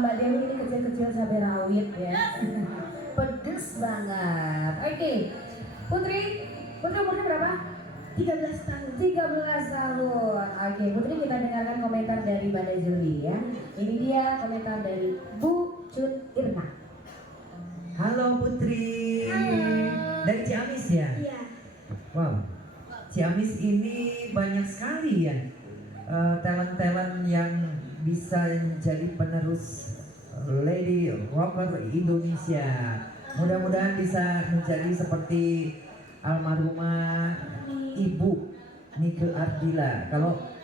Mbak Dewi ini kecil-kecil cabai rawit ya. Pedes banget. Oke. Putri umurnya berapa? 13 tahun. 13 tahun. Oke, Putri, kita dengarkan komentar dari Mbak Juli ya. Ini dia komentar dari Bu Cut Irna. Halo Putri. Halo. Dari Ciamis ya? Iya. Wow. Ciamis ini banyak sekali ya talent-talent yang bisa jadi penerus Lady Rocker Indonesia. Mudah-mudahan bisa menjadi seperti almarhumah Ibu Nike Ardila.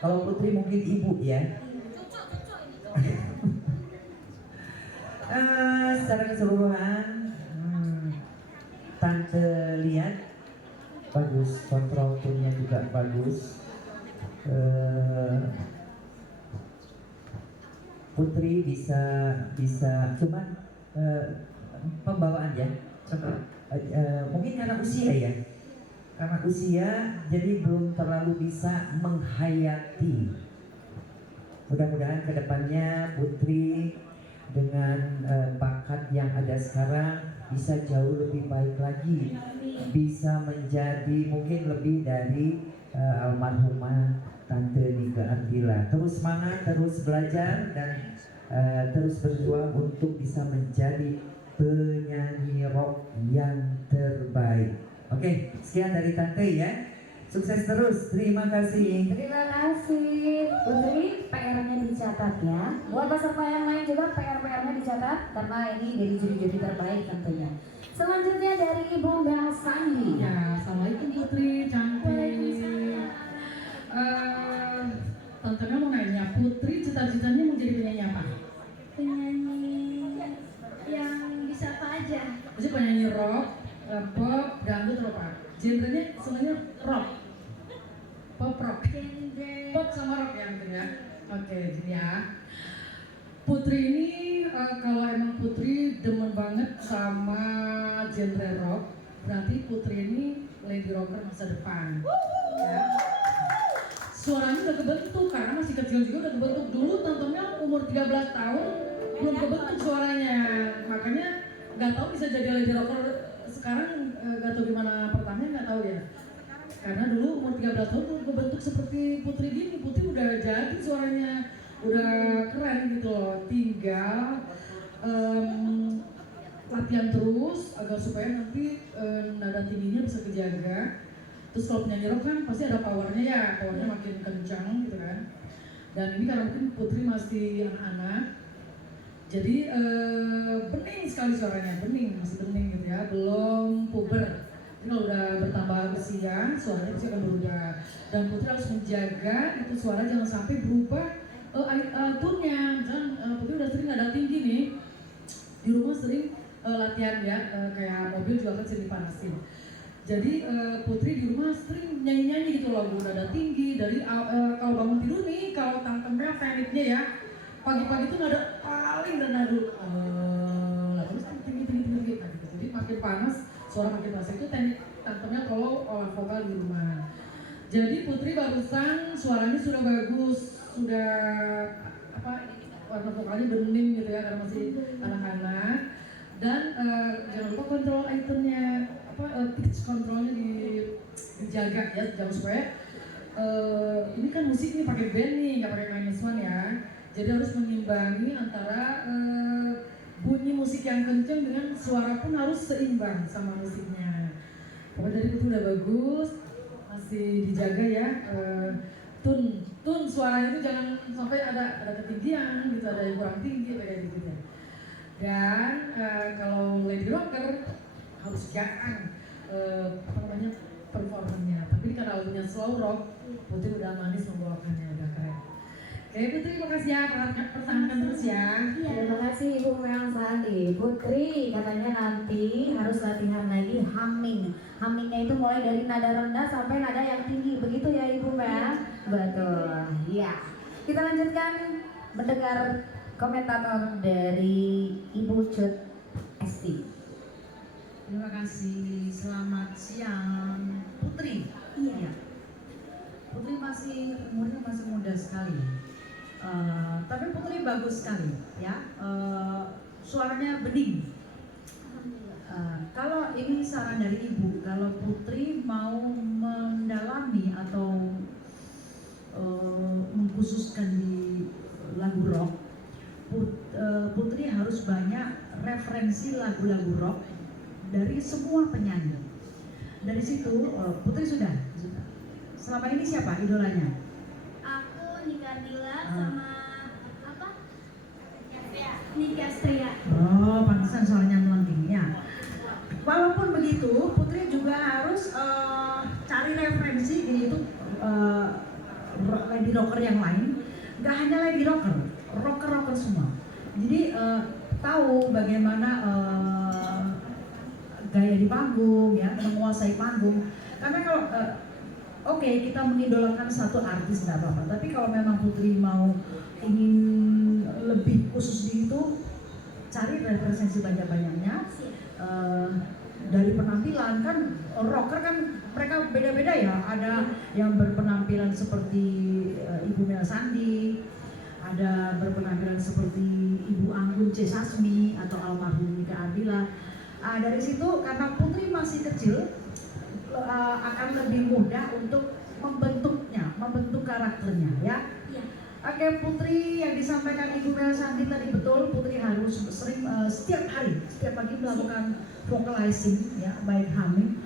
Kalau Putri mungkin ibu ya. Secara keseluruhan, Tante lihat bagus, kontrol tune-nya juga bagus. Putri bisa cuman pembawaan ya. Mungkin karena usia ya. Karena usia jadi belum terlalu bisa menghayati. Mudah-mudahan kedepannya Putri dengan bakat yang ada sekarang bisa jauh lebih baik lagi, bisa menjadi mungkin lebih dari almarhumah Tante Nike Ardila. Terus semangat, terus belajar dan terus berjuang untuk bisa menjadi penyanyi rock yang terbaik. Oke, sekian dari Tante ya. Sukses terus, terima kasih. Terima kasih Putri, PR-nya dicatat ya. Buat peserta yang lain juga PR-nya dicatat karena ini dari juri-juri terbaik tentunya. Selanjutnya dari Ibu Mbak Sandi. Ya, assalamualaikum Putri, cantik. Tantenya mau nanya, Putri cita-citanya mau jadi penyanyi apa? Penyanyi yang bisa apa aja. Maksudnya penyanyi rock, pop, dangdut atau apa? Genrenya semuanya rock, pop rock, pop sama rock ya mungkin ya. Oke, jadi ya. Putri ini kalau emang Putri demen banget sama genre rock, berarti Putri ini lady rocker masa depan. Ya. Suaranya udah kebentuk karena masih kecil juga udah kebentuk. Dulu tontonnya umur 13 tahun belum kebentuk suaranya, makanya nggak tahu bisa jadi lady rocker sekarang. Nggak tahu gimana pertamanya, nggak tahu ya. Karena dulu umur 13 tahun tuh kebentuk seperti Putri gini. Putri udah jadi suaranya udah keren gitu loh. Tinggal latihan terus agar supaya nanti nada tingginya bisa kejaga. Terus kalau penyanyi rock kan pasti ada powernya ya, powernya makin kencang gitu kan. Dan ini karena mungkin Putri masih anak-anak, jadi bening sekali suaranya, masih bening gitu ya, belum puber. Jadi kalau udah bertambah usia, suaranya pasti akan berubah. Dan Putri harus menjaga itu suara jangan sampai berubah tone-nya. Misalnya Putri udah sering nada tinggi nih, di rumah sering latihan ya, kayak mobil juga kan sering dipanasin. Jadi Putri di rumah sering nyanyi-nyanyi gitu lagu nada tinggi dari kalau bangun tidur nih, kalau tangkemnya paniknya ya, pagi-pagi tuh nada paling rendah dulu, terus tinggi. Nah, gitu. Jadi makin panas, suara makin terasa. Itu teknik tangkemnya kalau olah vokal di rumah. Jadi Putri barusan suaranya sudah bagus, sudah warna vokalnya bening gitu ya karena masih anak-anak. Dan jangan lupa kontrol itemnya, pitch kontrolnya dijaga ya, jangan supaya ini kan musik nih pakai band nih, nggak pakai minus one ya. Jadi harus mengimbangi antara bunyi musik yang kenceng dengan suara pun harus seimbang sama musiknya. Pokoknya dari itu udah bagus, masih dijaga ya. Tune suaranya itu jangan sampai ada ketinggian gitu, ada yang kurang tinggi kayak gitu ya. Dan kalau lady rocker harus jangan performanya. Tapi karena lagunya slow rock, Putri udah manis membawakannya, udah keren. Oke Putri, makasih ya, pertahankan terus ya. Terima kasih Ibu Mel Sandi. Putri katanya nanti harus latihan lagi humming. Hummingnya itu mulai dari nada rendah sampai nada yang tinggi, begitu ya Ibu Mel? Betul. Ya. Kita lanjutkan mendengar komentator dari Ibu Cut Esti. Terima kasih, selamat siang Putri. Iya. Putri umurnya masih muda sekali. Tapi Putri bagus sekali ya. Suaranya bening. Kalau ini saran dari Ibu, kalau Putri mau mendalami atau mengkhususkan di lagu rock, Putri harus banyak referensi lagu-lagu rock dari semua penyanyi. Dari situ Putri sudah. Selama ini siapa idolanya? Aku Nika Ardila sama apa? Niki Astria. Oh, pantesan suaranya melengking ya. Walaupun begitu, Putri juga harus cari referensi di YouTube lady rocker yang lain. Gak hanya lady rocker, rocker semua. Jadi tahu bagaimana gaya di panggung, ya, menguasai panggung. Karena kalau oke, kita mengidolakan satu artis nggak apa-apa. Tapi kalau memang Putri mau ingin lebih khusus di itu, cari referensi banyak-banyaknya. Dari penampilan kan rocker kan mereka beda-beda ya, ada yang berpenampilan seperti Ibu Mel Sandi, ada berpenampilan seperti Ibu Anggun C. Sasmi atau almarhum Nika Ardila. Dari situ karena Putri masih kecil akan lebih mudah untuk membentuk karakternya ya. Oke, Putri, yang disampaikan Ibu Mel Sandi tadi betul. Putri harus sering setiap pagi melakukan vocalizing ya, baik humming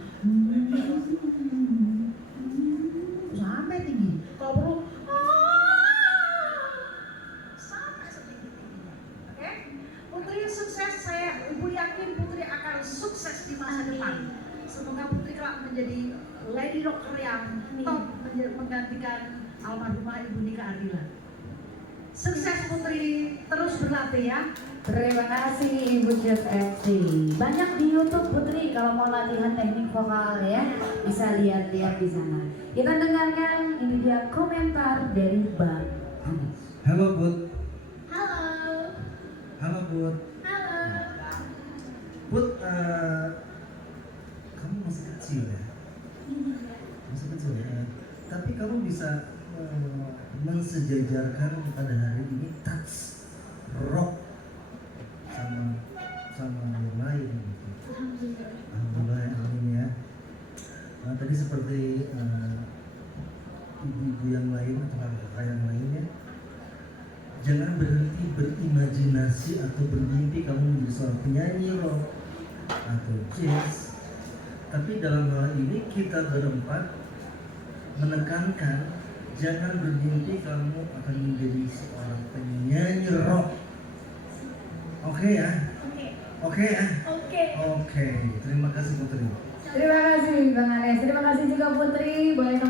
sampai tinggi. Kalau perlu sampai setinggi-tingginya. Oke? Putri sukses, Ibu yakin Putri akan sukses di masa depan. Semoga Putri kelak menjadi lady rocker yang top, menggantikan almarhumah Ibu Nika Ardila. Sukses Putri, terus berlatih ya. Terima kasih Ibu Chef Esti. Banyak di YouTube Putri kalau mau latihan teknik vokal ya, bisa lihat-lihat di sana. Kita dengarkan ini dia komentar dari Bang Anis. Halo Bud. Halo. Halo Bud. Halo. Bud, kamu masih kecil ya? Masih kecil ya. Tapi kamu bisa mensejajarkan pada hari ini touch rock sama yang lain gitu. Alhamdulillah, amin ya. Tadi seperti ibu-ibu yang lain atau kakak yang lainnya, jangan berhenti berimajinasi atau bermimpi kamu menjadi seorang penyanyi rock atau jazz. Tapi dalam hal ini kita berempat menekankan jangan bermimpi kamu akan menjadi seorang penyanyi rock. Oke ya? Oke ya? Oke. Terima kasih Putri. Terima kasih Bang Anes. Terima kasih juga Putri. Boleh